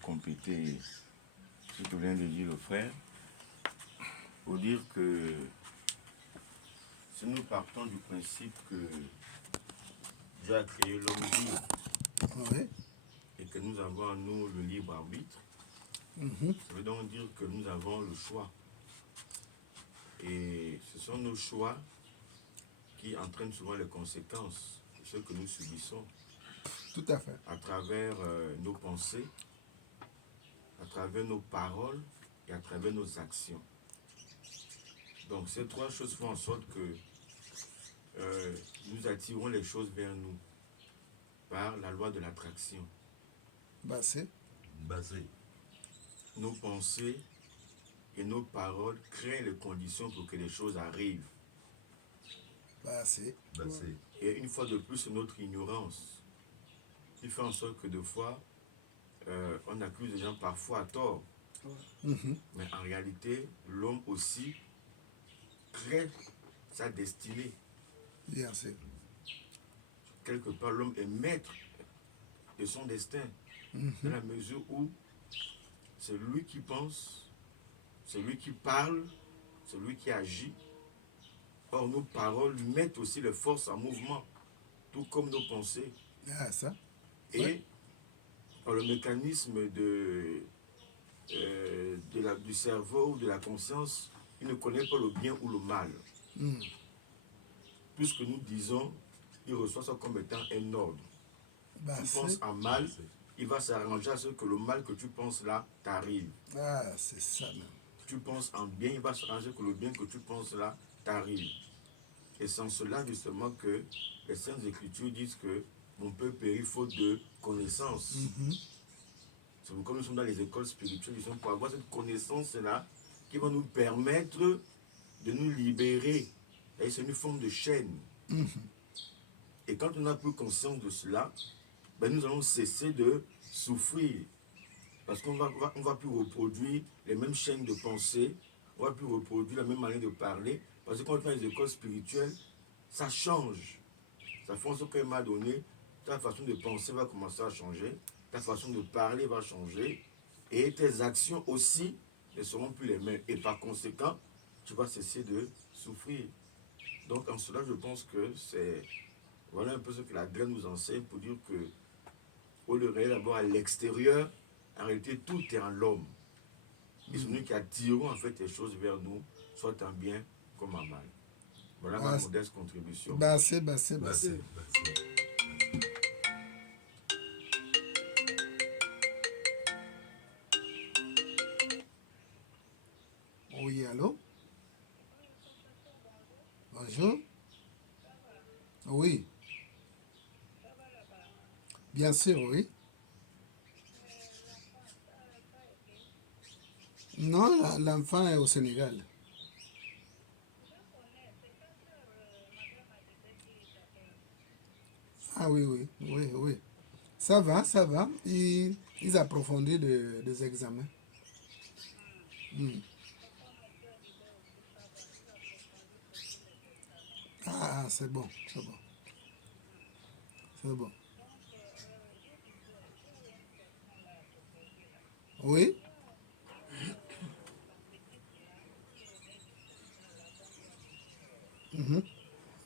Compléter ce que vient de dire le frère, pour dire que si nous partons du principe que Dieu a créé l'homme libre et que nous avons en nous le libre arbitre, ça veut donc dire que nous avons le choix. Et ce sont nos choix qui entraînent souvent les conséquences de ce que nous subissons. Tout à fait. À travers nos pensées, à travers nos paroles et à travers nos actions. Donc ces trois choses font en sorte que nous attirons les choses vers nous par la loi de l'attraction. Basé. Nos pensées et nos paroles créent les conditions pour que les choses arrivent. Basé. Et une fois de plus, c'est notre ignorance qui fait en sorte que des fois, on accuse les gens parfois à tort. Mais en réalité, l'homme aussi crée sa destinée. Bien sûr. Quelque part, l'homme est maître de son destin, dans la mesure où c'est lui qui pense, c'est lui qui parle, c'est lui qui agit. Or, nos paroles mettent aussi les forces en mouvement, tout comme nos pensées. Ah, ça. Et par le mécanisme du cerveau ou de la conscience, il ne connaît pas le bien ou le mal. Puisque nous disons, il reçoit ça comme étant un ordre. Tu penses en mal, il va s'arranger à ce que le mal que tu penses là t'arrive. Ah, c'est ça même. Tu penses en bien, il va s'arranger que le bien que tu penses là t'arrive. Et c'est en cela justement que les Saintes Écritures disent que mon peuple périt faute de connaissance. C'est comme nous sommes dans les écoles spirituelles, nous sommes pour avoir cette connaissance-là qui va nous permettre de nous libérer. Et c'est une forme de chaîne. Et quand on n'a plus conscience de cela, ben nous allons cesser de souffrir. Parce qu'on va plus reproduire les mêmes chaînes de pensée, on ne va plus reproduire la même manière de parler. Parce que quand on est dans les écoles spirituelles, ça change. Ça fait en sorte qu'à un moment donné, ta façon de penser va commencer à changer, ta façon de parler va changer, et tes actions aussi ne seront plus les mêmes. Et par conséquent, tu vas cesser de souffrir. Donc en cela, je pense que c'est voilà un peu ce que la graine nous enseigne pour dire que au lieu de regarder d'abord à l'extérieur, en réalité tout est en l'homme. Et c'est nous qui attirons en fait les choses vers nous, soit en bien comme en mal. Voilà ma modeste contribution. Basé. Oui, allô? Bonjour. Oui. Bien sûr, oui. Non, l'enfant est au Sénégal. Ah oui. Ça va. Ils approfondissent des examens. Ah, c'est bon. Oui.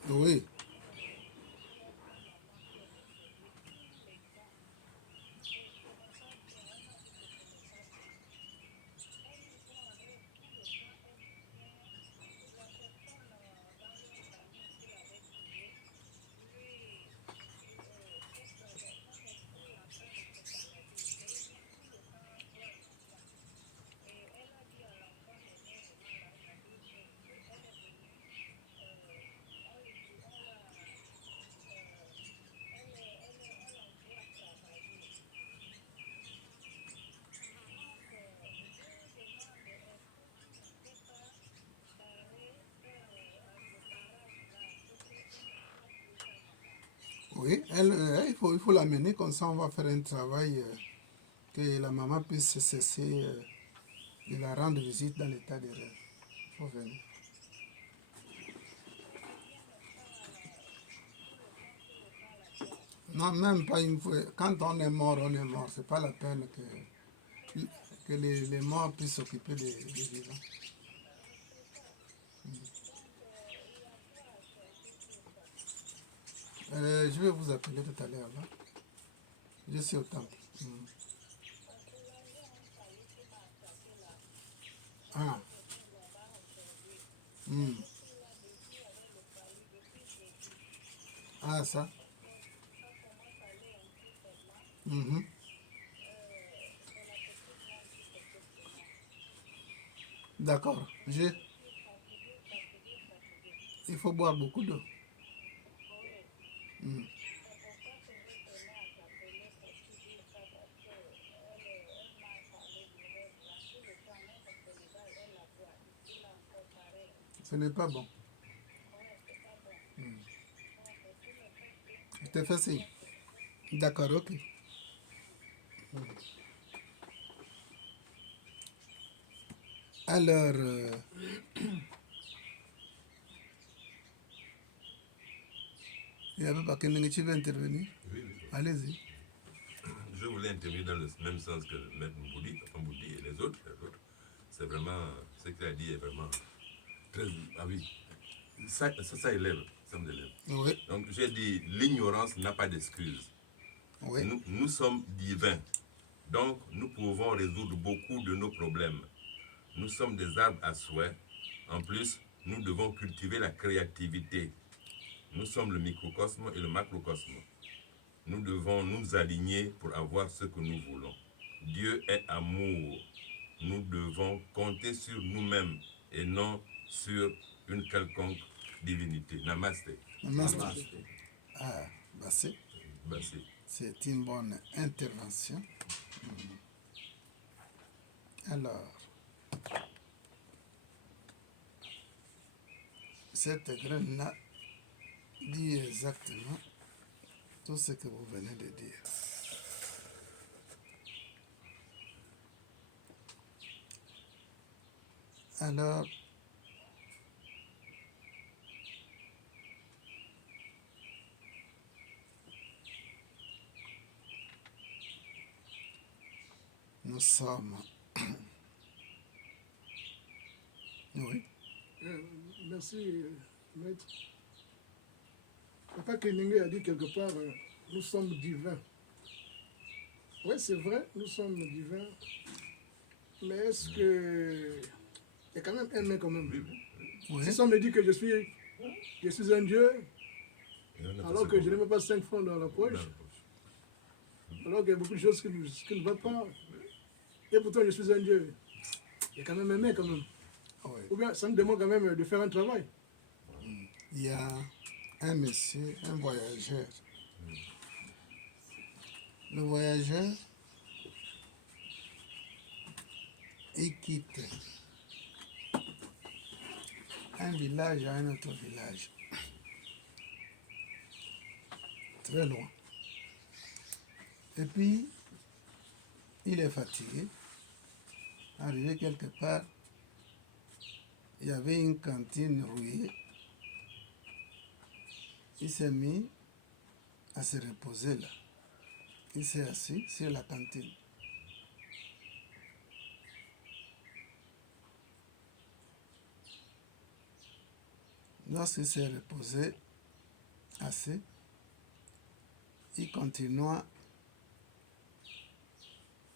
Oui. Oui, il faut l'amener, comme ça on va faire un travail que la maman puisse cesser de la rendre visite dans l'état de rêve. Il faut venir. Non, même pas une fois. Quand on est mort, c'est pas la peine que que les morts puissent s'occuper des vivants. Je vais vous appeler tout à l'heure là. Je suis au temple. Ah. Ah, ça. D'accord. Il faut boire beaucoup d'eau. Ce n'est pas bon. Je te fais signe. D'accord, ok. Alors, il y avait pas quelqu'un qui veut intervenir. Oui. Allez-y. Je voulais intervenir dans le même sens que Maître Mboudi et les autres. C'est vraiment, ce qu'il a dit est vraiment très... Ah oui, ça élève, ça me élève. Oui. Donc j'ai dit, l'ignorance n'a pas d'excuse. Oui. Nous sommes divins, donc nous pouvons résoudre beaucoup de nos problèmes. Nous sommes des arbres à souhait. En plus, nous devons cultiver la créativité. Nous sommes le microcosme et le macrocosme. Nous devons nous aligner pour avoir ce que nous voulons. Dieu est amour. Nous devons compter sur nous-mêmes et non sur une quelconque divinité. Namaste. Namaste. Namaste. Ah, Bassé. Bassé. C'est une bonne intervention. Alors, cette graine-là dit exactement tout ce que vous venez de dire. Alors, nous sommes... Oui. Merci, maître. Papa Keningue a dit quelque part, nous sommes divins. Oui, c'est vrai, nous sommes divins. Mais est-ce que... Il y a quand même un mais quand même. Oui. Si on me dit que je suis un Dieu, alors que je n'ai même pas 5 francs dans la poche, alors qu'il y a beaucoup de choses qui ne vont pas, et pourtant je suis un Dieu. Il y a quand même un mais quand même. Oui. Ou bien ça me demande quand même de faire un travail. Il y a un monsieur, un voyageur. Le voyageur, il quitte un village à un autre village. Très loin. Et puis, il est fatigué. Arrivé quelque part, il y avait une cantine rouillée. Il s'est mis à se reposer là. Il s'est assis sur la cantine. Lorsqu'il s'est reposé assez, il continua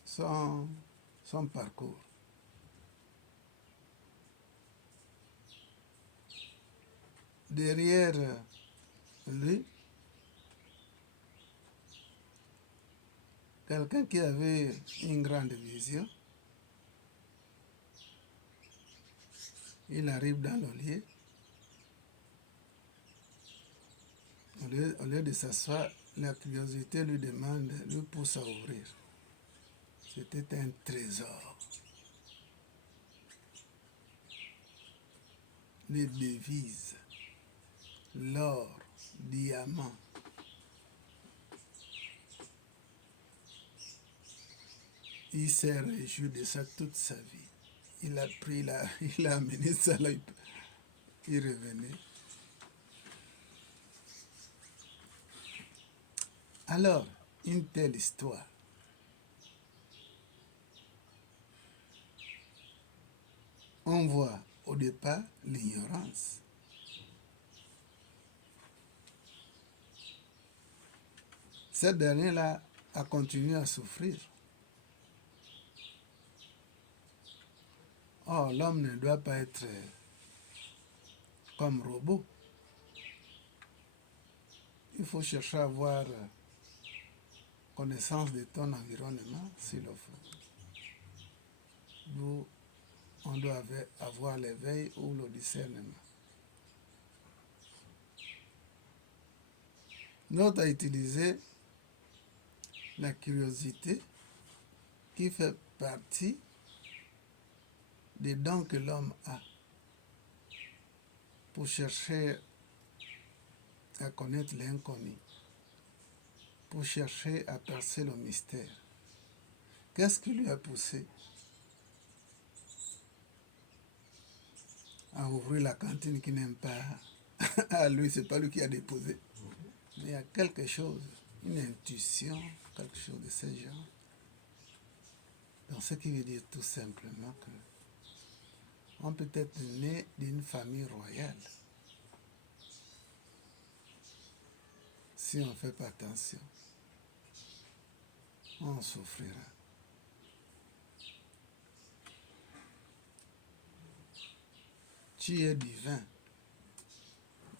son parcours. Derrière lui, quelqu'un qui avait une grande vision, il arrive dans le lieu. Au lieu de s'asseoir, la curiosité lui pousse à ouvrir. C'était un trésor. Les devises, l'or, diamants. Il s'est réjoui de ça toute sa vie. Il a pris, il a amené ça là, il revenait. Alors, une telle histoire on voit au départ l'ignorance. Cette dernière-là a continué à souffrir. Or, l'homme ne doit pas être comme robot. Il faut chercher à avoir connaissance de ton environnement, s'il le faut. D'où on doit avoir l'éveil ou le discernement. L'autre a utilisé la curiosité qui fait partie des dons que l'homme a pour chercher à connaître l'inconnu, pour chercher à percer le mystère. Qu'est-ce qui lui a poussé à ouvrir la cantine qui n'aime pas à lui? C'est pas lui qui a déposé. Mais il y a quelque chose, une intuition, quelque chose de ce genre. Donc ce qui veut dire tout simplement que on peut être né d'une famille royale. Si on ne fait pas attention, on souffrira. Tu es divin.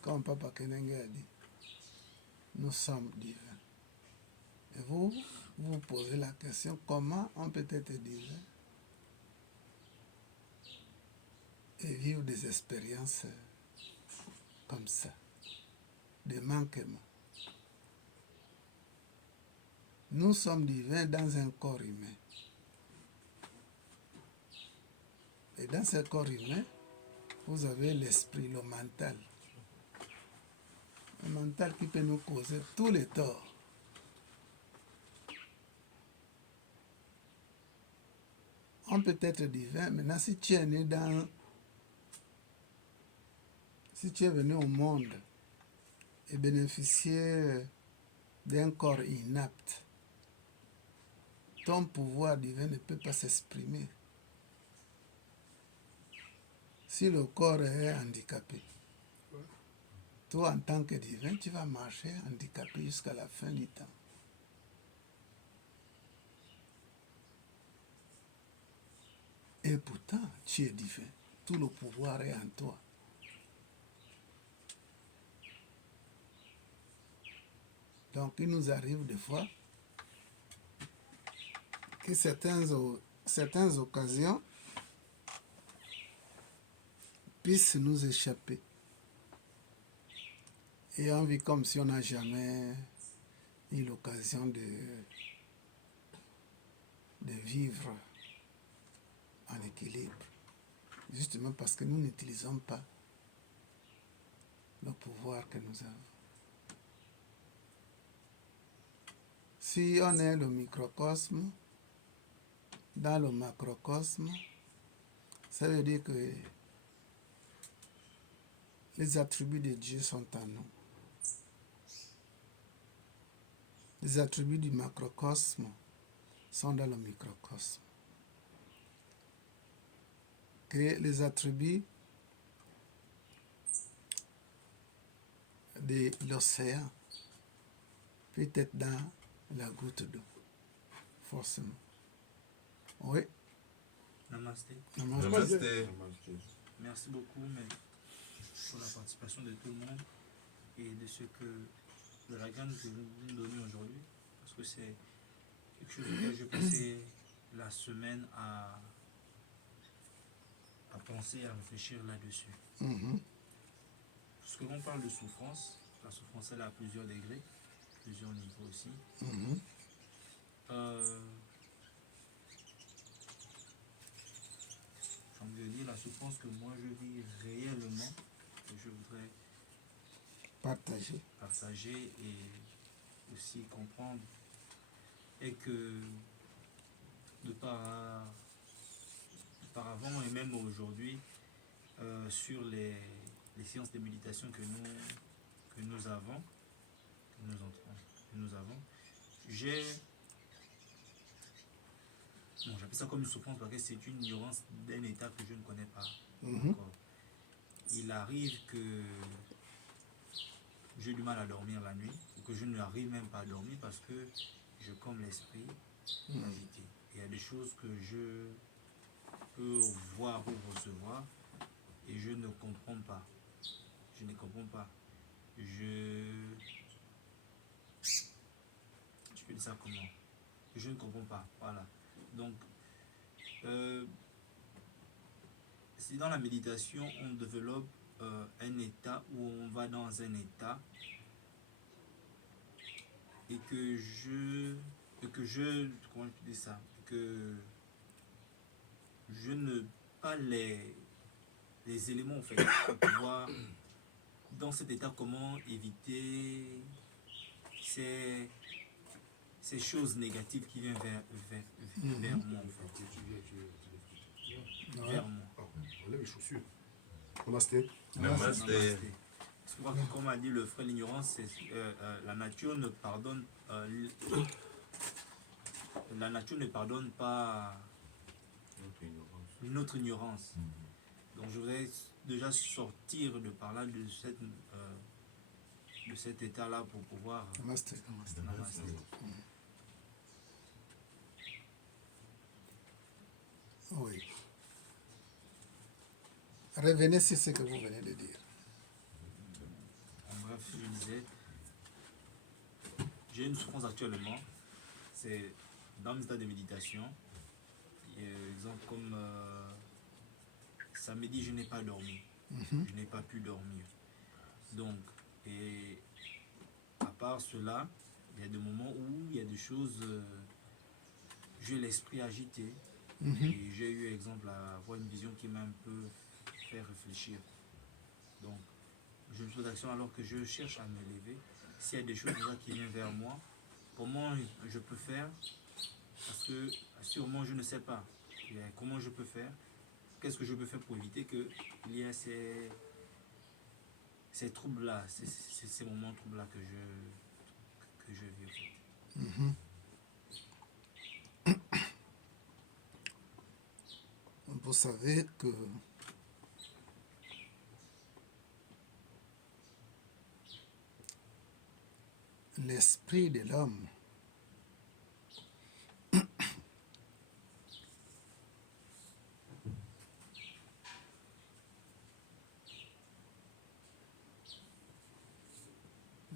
Comme Papa Kenenge a dit, nous sommes divins. Et vous vous posez la question, comment on peut être divin et vivre des expériences comme ça, des manquements. Nous sommes divins dans un corps humain. Et dans ce corps humain, vous avez l'esprit, le mental. Le mental qui peut nous causer tous les torts. On peut être divin, maintenant si tu es né dans... Si tu es venu au monde et bénéficier d'un corps inapte, ton pouvoir divin ne peut pas s'exprimer. Si le corps est handicapé, toi en tant que divin, tu vas marcher handicapé jusqu'à la fin du temps. Et pourtant, tu es divin. Tout le pouvoir est en toi. Donc, il nous arrive des fois que certaines occasions puissent nous échapper. Et on vit comme si on n'a jamais eu l'occasion de vivre en équilibre. Justement parce que nous n'utilisons pas le pouvoir que nous avons. Si on est le microcosme, dans le macrocosme, ça veut dire que les attributs de Dieu sont en nous. Les attributs du macrocosme sont dans le microcosme. Que les attributs de l'océan peuvent être dans la goutte d'eau, forcément. Oui. Namasté. Namasté. Merci beaucoup pour la participation de tout le monde et de ce que de la graine que vous nous donnez aujourd'hui, parce que c'est quelque chose auquel j'ai passé la semaine à penser, à réfléchir là-dessus. Parce que l'on parle de souffrance, la souffrance elle a plusieurs degrés, plusieurs niveaux aussi. J'ai envie de dire la souffrance que moi je vis réellement, que je voudrais partager et aussi comprendre, et que de par avant et même aujourd'hui, sur les séances de méditation que nous avons, j'ai bon, j'appelle ça comme une souffrance parce que c'est une ignorance d'un état que je ne connais pas Mhm. encore. Il arrive que j'ai du mal à dormir la nuit, ou que je n'arrive même pas à dormir parce que je comme l'esprit agité. Il y a des choses que je peux voir ou recevoir et je ne comprends pas. Je ne comprends pas. Je peux dire ça comment? Je ne comprends pas. Voilà. Donc, si dans la méditation, on développe un état où on va dans un état et que comment je peux dire ça, que je ne pas les éléments en fait pour pouvoir dans cet état comment éviter ces choses négatives qui viennent vers moi en fait. Vers moi. Enlève les chaussures. Namasté. Namasté. Namasté. Parce que comme a dit le frère, l'ignorance, la nature ne pardonne pas notre ignorance. Donc je voudrais déjà sortir de par là de cet état-là pour pouvoir Namasté. Namasté. Oui. Revenez sur ce que vous venez de dire. En bref, je disais, j'ai une souffrance actuellement, c'est dans mes états de méditation. Par exemple, comme samedi, je n'ai pas dormi. Je n'ai pas pu dormir. Donc, et à part cela, il y a des moments où il y a des choses, j'ai l'esprit agité. Et j'ai eu, exemple, à avoir une vision qui m'a un peu fait réfléchir. Donc, je me pose d'action alors que je cherche à me lever. S'il y a des choses déjà qui viennent vers moi, comment je peux faire? Parce que sûrement je ne sais pas. Comment je peux faire? Qu'est-ce que je peux faire pour éviter qu'il y ait ces troubles-là, ces moments troubles-là que je vis en fait. Vous savez que l'esprit de l'homme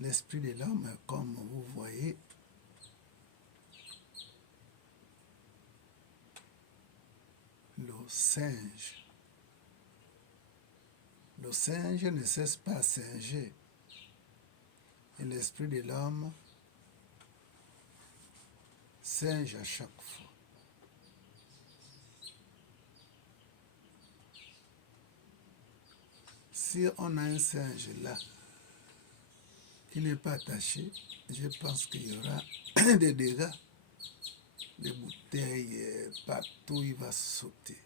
l'esprit de l'homme, comme vous voyez, le singe. Le singe ne cesse pas à singer. Et l'esprit de l'homme singe à chaque fois. Si on a un singe là qui n'est pas attaché, je pense qu'il y aura des dégâts. Les bouteilles, partout, il va sauter.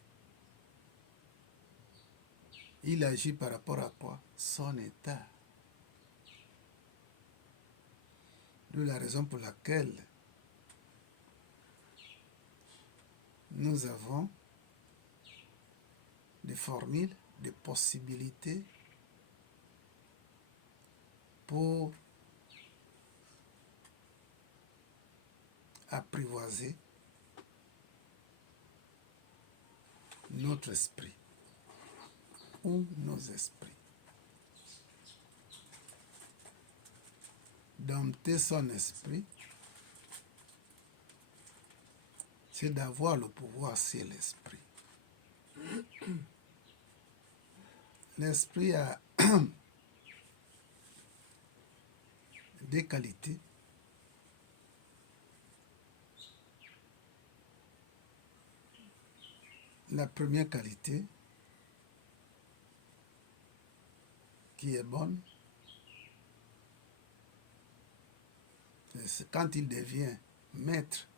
Il agit par rapport à quoi? Son état. D'où la raison pour laquelle nous avons des formules, des possibilités pour apprivoiser notre esprit ou nos esprits. Dompter son esprit, c'est d'avoir le pouvoir sur l'esprit. L'esprit a des qualités. La première qualité qui est bonne, c'est quand il devient maître.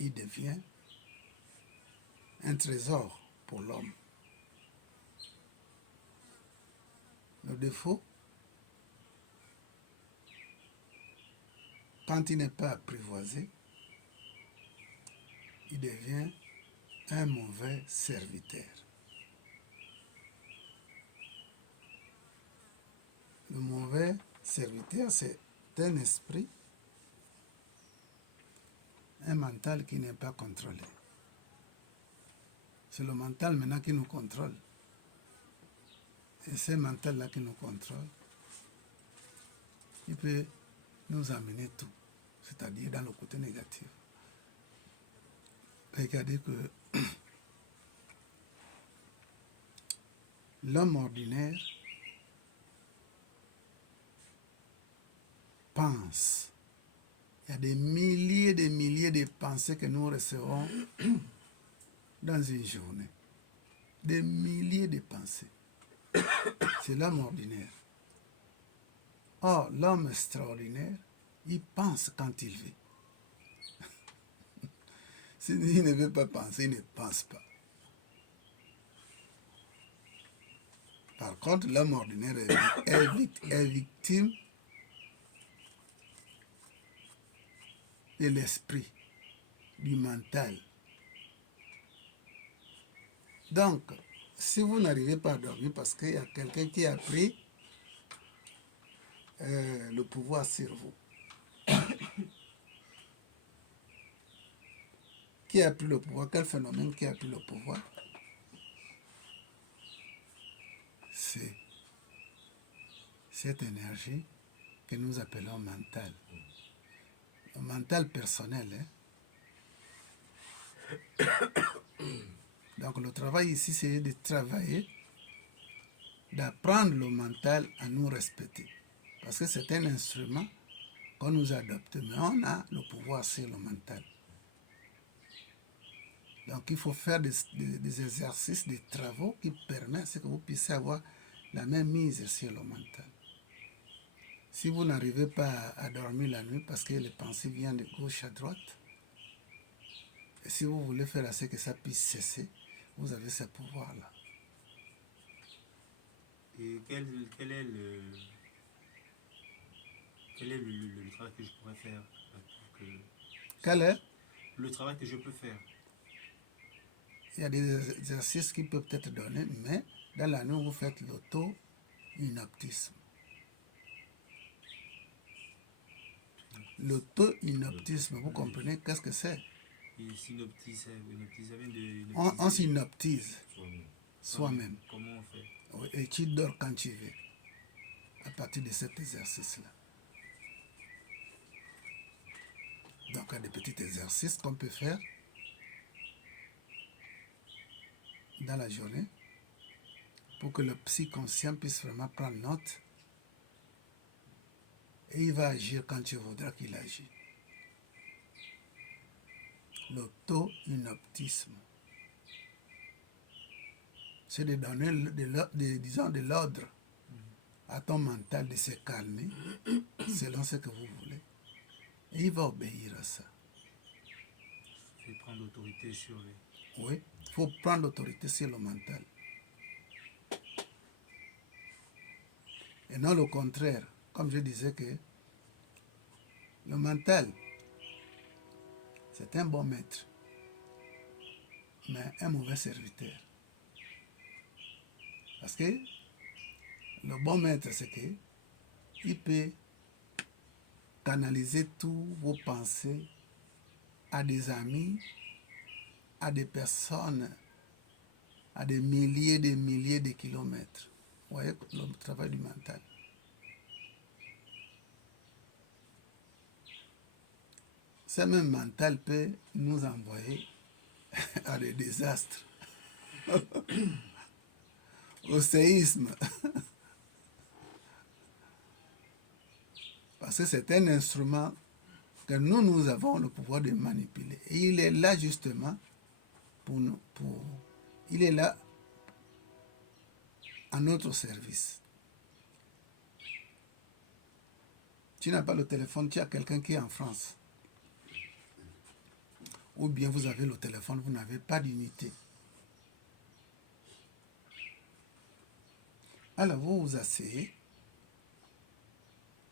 Il devient un trésor pour l'homme. Le défaut, quand il n'est pas apprivoisé, il devient un mauvais serviteur. Le mauvais serviteur, c'est un esprit, un mental qui n'est pas contrôlé. C'est le mental maintenant qui nous contrôle. Et ce mental-là qui nous contrôle, il peut nous amener tout, c'est-à-dire dans le côté négatif. Regardez que l'homme ordinaire pense. Il y a des milliers de pensées que nous recevons dans une journée. Des milliers de pensées. C'est l'homme ordinaire. Or, l'homme extraordinaire, il pense quand il veut. S'il ne veut pas penser, il ne pense pas. Par contre, l'homme ordinaire est victime de l'esprit, du mental. Donc, si vous n'arrivez pas à dormir parce qu'il y a quelqu'un qui a pris le pouvoir sur vous, qui a pris le pouvoir, quel phénomène qui a pris le pouvoir? C'est cette énergie que nous appelons mental. Le mental personnel. Donc le travail ici, c'est de travailler, d'apprendre le mental à nous respecter. Parce que c'est un instrument qu'on nous adopte, mais on a le pouvoir sur le mental. Donc il faut faire des exercices, des travaux qui permettent que vous puissiez avoir la même mise sur le mental. Si vous n'arrivez pas à dormir la nuit parce que les pensées viennent de gauche à droite, et si vous voulez faire assez que ça puisse cesser, vous avez ce pouvoir-là. Et quel est le travail que je pourrais faire pour que... Quel est? Le travail que je peux faire. Il y a des exercices qui peuvent être donnés, mais dans la nuit, vous faites l'auto-inoptisme. L'auto-inoptisme, vous comprenez qu'est-ce que c'est? Et synoptise, ça vient de... On synoptise soi-même. Comment on fait? Oui, et tu dors quand tu veux, à partir de cet exercice-là. Donc, il y a des petits exercices qu'on peut faire dans la journée pour que le psy-conscient puisse vraiment prendre note et il va agir quand tu voudras qu'il agisse. L'auto-inoptisme. C'est de donner de l'ordre à ton mental de se calmer selon ce que vous voulez. Et il va obéir à ça. Il faut prendre l'autorité sur lui. Oui, il faut prendre l'autorité sur le mental. Et non le contraire. Comme je disais que le mental, c'est un bon maître, mais un mauvais serviteur. Parce que le bon maître, c'est qu'il peut canaliser tous vos pensées à des amis, à des personnes, à des milliers de kilomètres. Vous voyez le travail du mental. Ce même mental peut nous envoyer à des désastres, au séisme. Parce que c'est un instrument que nous avons le pouvoir de manipuler. Et il est là justement il est là à notre service. Tu n'as pas le téléphone, tu as quelqu'un qui est en France. Ou bien vous avez le téléphone, vous n'avez pas d'unité. Alors vous vous asseyez,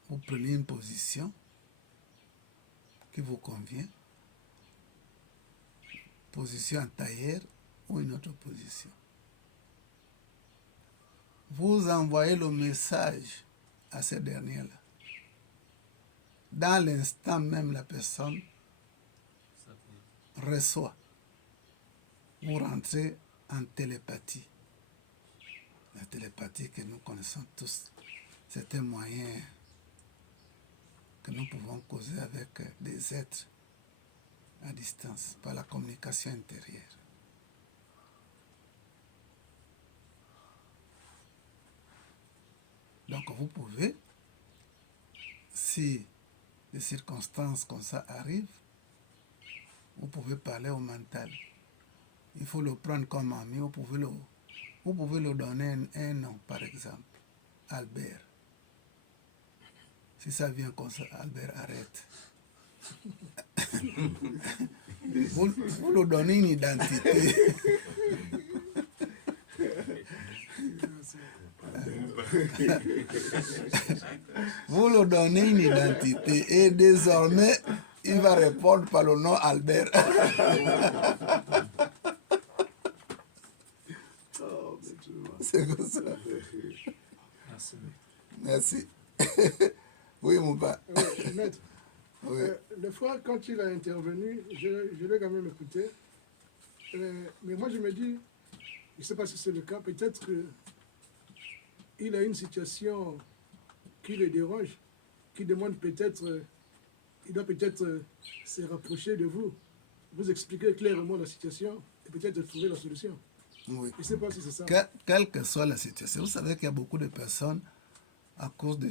vous prenez une position qui vous convient, position en tailleur ou une autre position. Vous envoyez le message à ces derniers-là. Dans l'instant même, la personne reçoit. Vous rentrez en télépathie. La télépathie que nous connaissons tous, c'est un moyen que nous pouvons causer avec des êtres à distance, par la communication intérieure. Donc vous pouvez, si des circonstances comme ça arrivent, vous pouvez parler au mental. Il faut le prendre comme ami, vous pouvez le donner un nom, par exemple, Albert. Si ça vient comme ça, Albert, arrête. vous lui donnez une identité. Vous lui donnez une identité et désormais, il va répondre par le nom Albert. C'est comme ça. Merci. Merci. Oui, mon père. Maître, Oui. le fois quand il a intervenu, je l'ai quand même écouté. Mais moi, je me dis, je ne sais pas si c'est le cas, peut-être qu'il a une situation qui le dérange, qui demande peut-être, il doit peut-être se rapprocher de vous, vous expliquer clairement la situation et peut-être trouver la solution. Oui. Je ne sais pas si c'est ça. Quelle que soit la situation, vous savez qu'il y a beaucoup de personnes, à cause de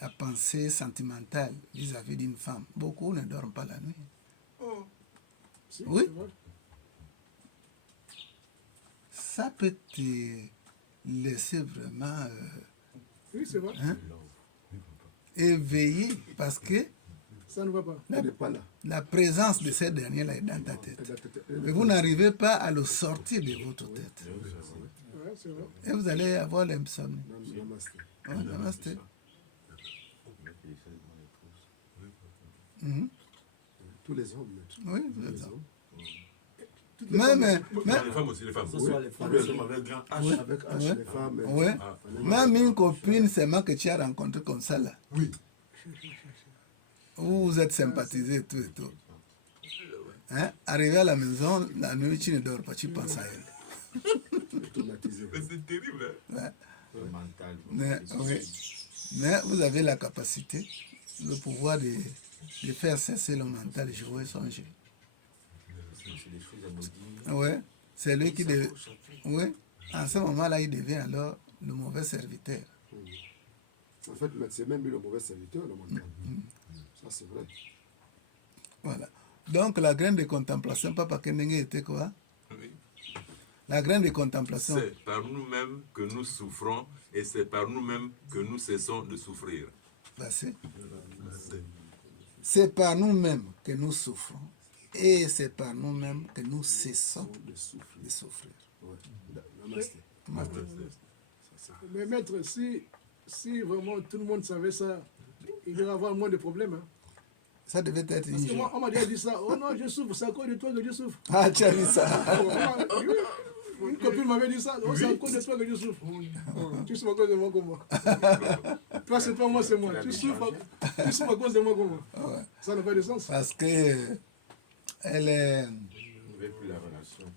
la pensée sentimentale vis-à-vis d'une femme, beaucoup ne dorment pas la nuit. Si, Oui. c'est vrai. Ça peut te laisser vraiment Oui, c'est vrai. éveillé parce que Ça ne va pas. la, Elle n'est pas là. la présence de ces derniers-là est dans ta tête. Elle Mais vous n'arrivez pas à le sortir de votre tête. Ouais, c'est vrai. Et vous allez avoir l'insomnie. Namasté. Ouais, namasté. Mhm. Tous les hommes, maître. Oui, Tous vous êtes les ça. hommes. Même, Les femmes aussi, les femmes. Que ce soit les femmes, les hommes avec grand H. Oui. Avec H, Ouais. les femmes. ouais. Même une copine seulement que tu as rencontré comme ça là. Oui. Vous vous êtes sympathisé et tout et tout. Hein? Arrivé à la maison, la nuit, tu ne dors pas, tu penses à elle. Automatisé. Mais c'est terrible, hein? Ouais. Le mental. Mais, oui. Mais vous avez la capacité, le pouvoir de faire cesser le mental, jouer son jeu. C'est des choses à me dire. Ouais. C'est lui qui Ça devient. vaut chacun. Oui. En ce moment-là, il devient alors le mauvais serviteur. En fait, maître, c'est même lui le mauvais serviteur, le mental. Ça, c'est vrai. Voilà. Donc, la graine de contemplation, Papa Kendenge était quoi? Oui. La graine de contemplation. C'est par nous-mêmes que nous souffrons et c'est par nous-mêmes que nous cessons de souffrir. C'est par nous-mêmes que nous souffrons et c'est par nous-mêmes que nous cessons De souffle. de souffrir. Ouais. Namasté. Mais maître, si vraiment tout le monde savait ça, il devrait avoir moins de problèmes. Hein. Ça devait être Parce une que moi, joie. on m'a déjà dit ça. Oh non, je souffre, c'est à cause de toi que je souffre. Ah, tu as vu ça? Une copine m'avait dit ça. Oh, c'est à cause de toi que je souffre. Tu souffres à cause de moi comme moi. Toi, c'est pas moi, c'est moi. Tu souffres à cause de moi comme moi. Ouais. Ça n'a pas de sens. Parce que elle est, Vous n'avez plus la relation.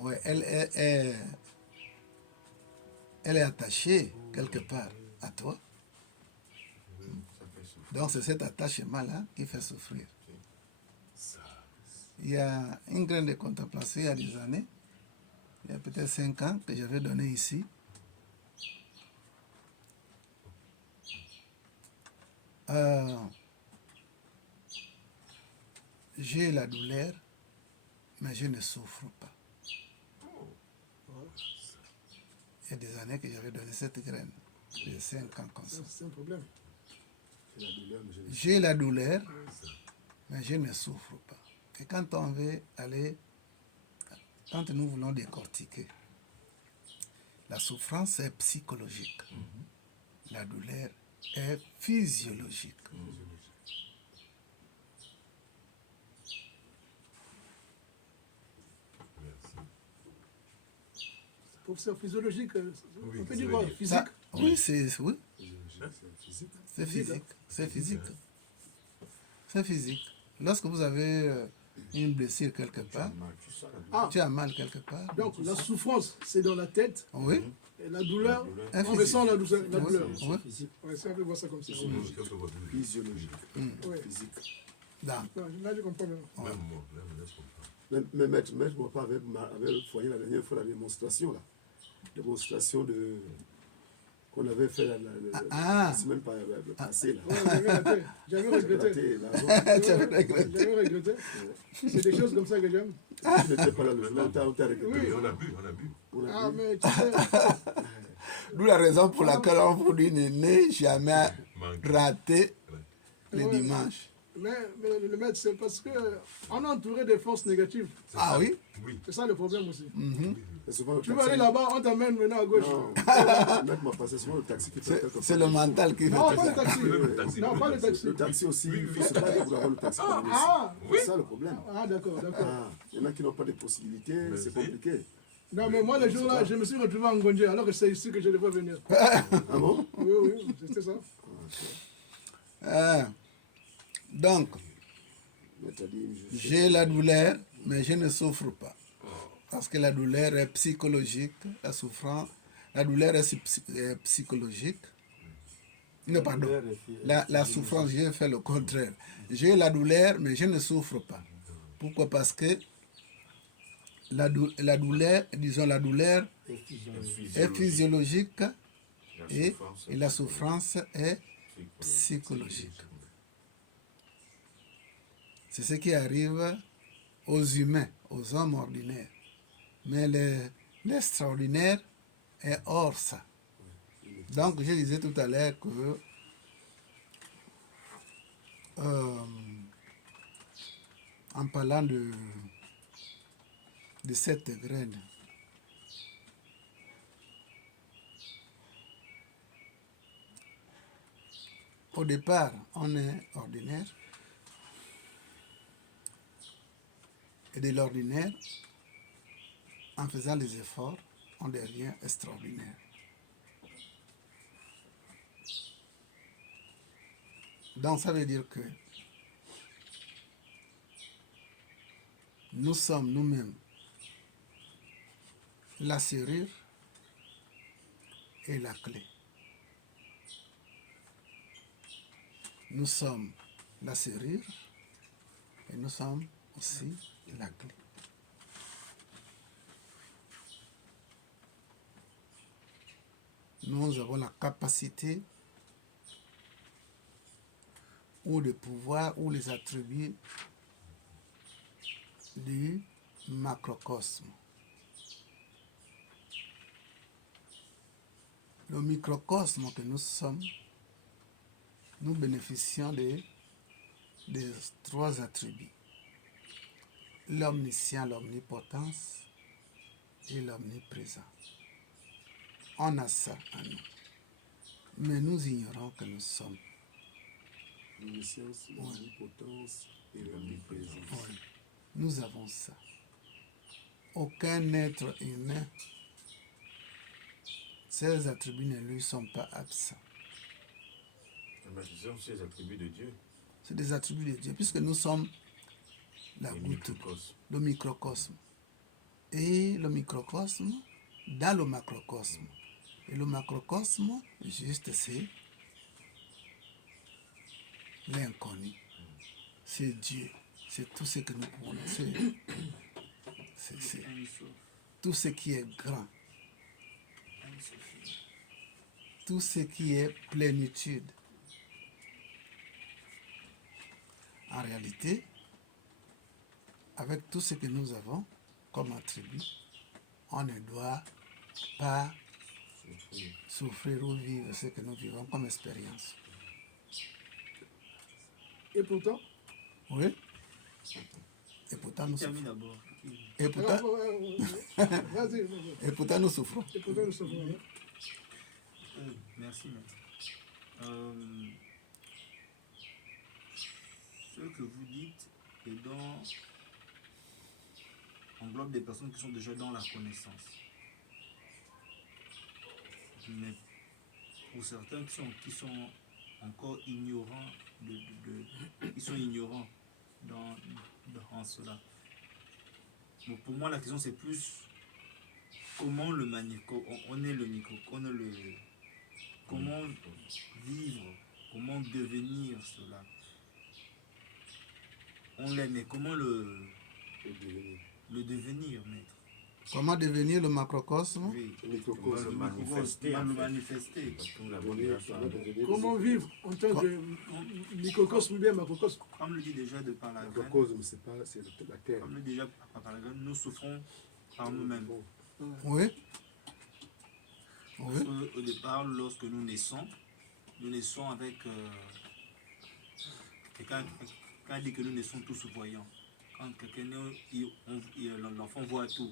ouais, elle est attachée quelque part à toi. Ça fait souffrir. Donc c'est cet attachement-là qui fait souffrir. Il y a une graine de contemplation il y a des années, il y a peut-être 5 ans, que j'avais donné ici. J'ai la douleur, mais je ne souffre pas. Il y a des années que j'avais donné cette graine, de 5 ans comme ça. C'est un problème. C'est la douleur, mais je ne J'ai la douleur, mais je ne souffre pas. Et quand on veut aller, quand nous voulons décortiquer, la souffrance est psychologique. La douleur est physiologique. Professeur physiologique, Oui, on peut ça dire veut quoi? dire. Physique? Oui, c'est oui, C'est physique. c'est physique. C'est physique. C'est physique. Lorsque vous avez une blessure quelque part, Ah, tu as mal quelque part. donc la souffrance, c'est dans la tête. Oui, Et la douleur, un on ressent la douleur. Oui. Ouais, ça, on peut voir ça comme ça. C'est un peu votre vie. Physiologique. Ouais. Physique. Donc, Non, là, je comprends bien. Même moi, laisse comprendre. Mais maître, mon papa avait fourni la dernière fois la démonstration là. Démonstration de qu'on avait fait la semaine passée là. Ouais, j'avais regretté. Raté, là, tu avais regretté. J'avais regretté. C'est des choses comme ça que j'aime. tu n'étais pas là le jour-là, on t'a regretté. Oui. Mais on a bu. On a Ah, vu. mais tu sais, d'où la raison pour laquelle on vous dit ne jamais Manque. rater le Ouais. dimanche. mais le maître, c'est parce qu'on est entouré de forces négatives. C'est Ah ça. oui? Oui. C'est ça le problème aussi. C'est souvent le Tu veux taxi. aller là-bas, on t'amène maintenant à gauche. Non, maître m'a passé souvent le taxi qui fait quelque C'est le mental qui fait Non, tout pas le ça. taxi. Le taxi, Non, le pas le taxi. taxi. Le taxi aussi, il faut se battre pour avoir le taxi. Ah, C'est ça le problème. ah d'accord, d'accord. Ah, il y en a qui n'ont pas de possibilités, Mais c'est si. compliqué. Non, mais moi, le jour-là, je me suis retrouvé en Gondje, alors que c'est ici que je devais venir. Ah bon? Oui, oui, c'était ça. Donc, Mais t'as dit, j'ai la douleur, mais je ne souffre pas. Parce que la douleur est psychologique, la douleur est psychologique. Non, pardon. La souffrance, j'ai fait le contraire. J'ai la douleur, mais je ne souffre pas. Pourquoi? Parce que la douleur, disons, la douleur est physiologique et la souffrance est psychologique. C'est ce qui arrive aux humains, aux hommes ordinaires. Mais l'extraordinaire est hors ça. Donc, je disais tout à l'heure que en parlant de cette graine, au départ, on est ordinaire. Et de l'ordinaire, en faisant des efforts, on devient extraordinaire. Donc ça veut dire que nous sommes nous-mêmes la serrure et la clé. Nous sommes la serrure et nous sommes aussi la clé. Nous avons la capacité ou le pouvoir ou les attributs du macrocosme. Le microcosme que nous sommes, nous bénéficions des trois attributs. L'omniscient, l'omnipotence et l'omniprésent. On a ça en nous. Mais nous ignorons que nous sommes. l'omniscience, l'omnipotence et l'omniprésence. Oui, nous avons ça. Aucun être humain, ces attributs ne lui sont pas absents. Mais ce sont ces attributs de Dieu. C'est des attributs de Dieu, puisque nous sommes la Le goutte, microcosme. le microcosme. Et le microcosme, dans le macrocosme. Et le macrocosme, juste, c'est l'inconnu. C'est Dieu. C'est tout ce que nous pouvons. C'est tout ce qui est grand. Tout ce qui est plénitude. En réalité, avec tout ce que nous avons comme attribut, on ne doit pas souffrir ou vivre ce que nous vivons comme expérience. Et pourtant, Oui. Et pourtant nous Termine souffrons. d'abord. Et pourtant, vas-y. et pourtant nous souffrons. Et pourtant, nous sommes là. Merci, maître. Ce que vous dites englobe des personnes qui sont déjà dans la connaissance. Mais pour certains qui sont encore ignorants, ils sont ignorants dans cela. Donc pour moi, la question c'est plus comment le comment vivre, comment devenir cela. On l'est, mais comment le devenir, maître? Comment devenir le macrocosme? Oui. Le manifester. Comment vivre en tant que microcosme ou bien macrocosme? Comme le dit déjà de par la graine, Macrocosme, c'est la terre. comme le dit déjà par la graine, nous souffrons par nous-mêmes. Oui. Parce qu'au départ, lorsque nous naissons avec quelqu'un dit que nous naissons tous voyants. Quand quelqu'un l'enfant voit tout.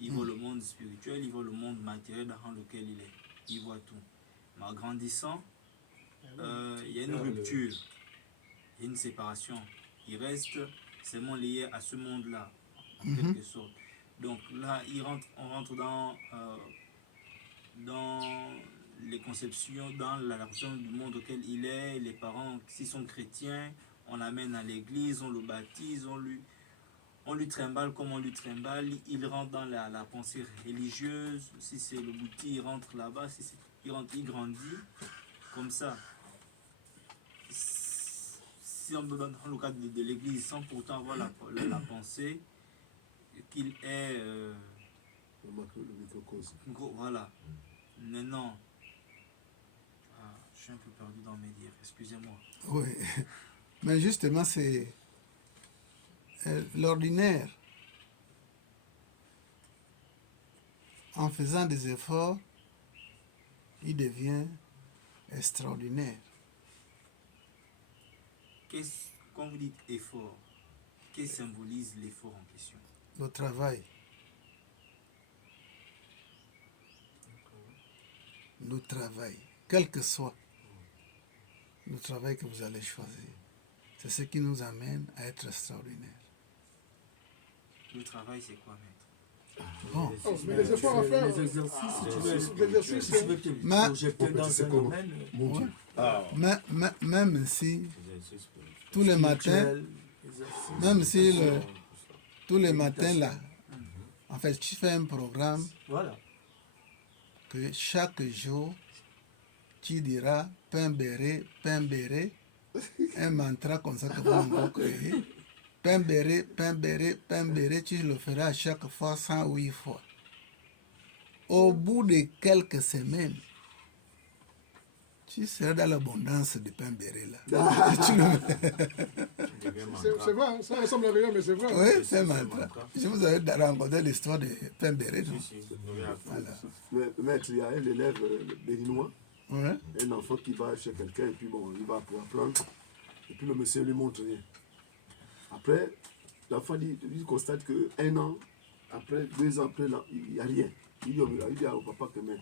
Il voit le monde spirituel, il voit le monde matériel dans lequel il est. Il voit tout. Mais en grandissant, il y a une rupture, il y a une séparation. Il reste seulement lié à ce monde-là, en quelque sorte. Donc là, on rentre dans les conceptions, dans la conception du monde auquel il est. Les parents, s'ils sont chrétiens, on l'amène à l'église, on le baptise, on lui trimballe comme on lui trimballe. Il rentre dans la pensée religieuse. Si c'est le bouti, il rentre là-bas. Il grandit comme ça. Si on dans le cadre de l'église, sans pourtant avoir la pensée qu'il est... Le microcosme. Voilà. Non. Je suis un peu perdu dans mes dires, excusez-moi. Oui. Mais justement, c'est l'ordinaire. En faisant des efforts, il devient extraordinaire. Quand vous dites effort, qu'est-ce que symbolise l'effort en question? Le travail. Le travail, quel que soit le travail que vous allez choisir, c'est ce qui nous amène à être extraordinaire. Le travail, c'est quoi, maître? Bon. Mais les efforts à faire. Les exercices, si tu veux, L'exercice, si tu veux te projeter dans un domaine, Même si tous les matins, même si tous les matins là, en fait, tu fais un programme. Voilà. Que chaque jour, tu diras pain béré, un mantra comme ça que vous avez créé. Pain béré, tu le feras chaque fois 108 fois. Au bout de quelques semaines, tu seras dans l'abondance de pain béré là. C'est vrai, ça ressemble à rien, mais c'est vrai. Oui, c'est un mantra. Je vous avais rencontré l'histoire de pain béré, non? Voilà. Maître, il y a un élève béninois, un enfant qui va chez quelqu'un, et puis bon, il va pour apprendre, et puis le monsieur lui montre rien. Après, l'enfant il constate qu'un an, après, 2 ans après, il n'y a rien. Il dit au papa que mais,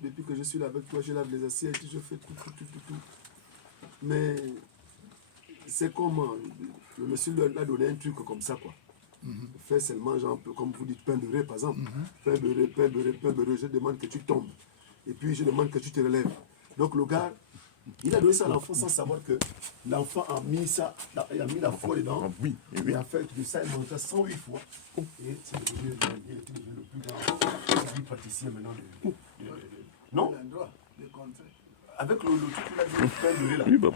depuis que je suis là avec toi, je lave les assiettes, je fais tout. Mais c'est comment le monsieur lui a donné un truc comme ça, quoi. Fait seulement, genre, comme vous dites, pain beurré, par exemple. Pain beurré, je demande que tu tombes. Et puis, je demande que tu te relèves. Donc, le gars, il a donné ça à l'enfant sans savoir que l'enfant a mis ça, il a mis la foi dedans. Oui. Il a fait de ça, il montait 108 fois. Et c'est devenu le plus grand praticien maintenant. Non? Avec le truc qu'il a dit, pain beurré là. Oui, bah.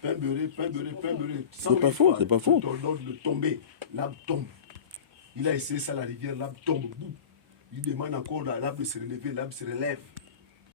Pain beurré. C'est pas faux, c'est pas faux. L'ordre de tomber, l'arbre tombe. Il a essayé ça à la rivière, l'arbre tombe. Il demande encore à l'arbre de se relever, l'arbre se relève.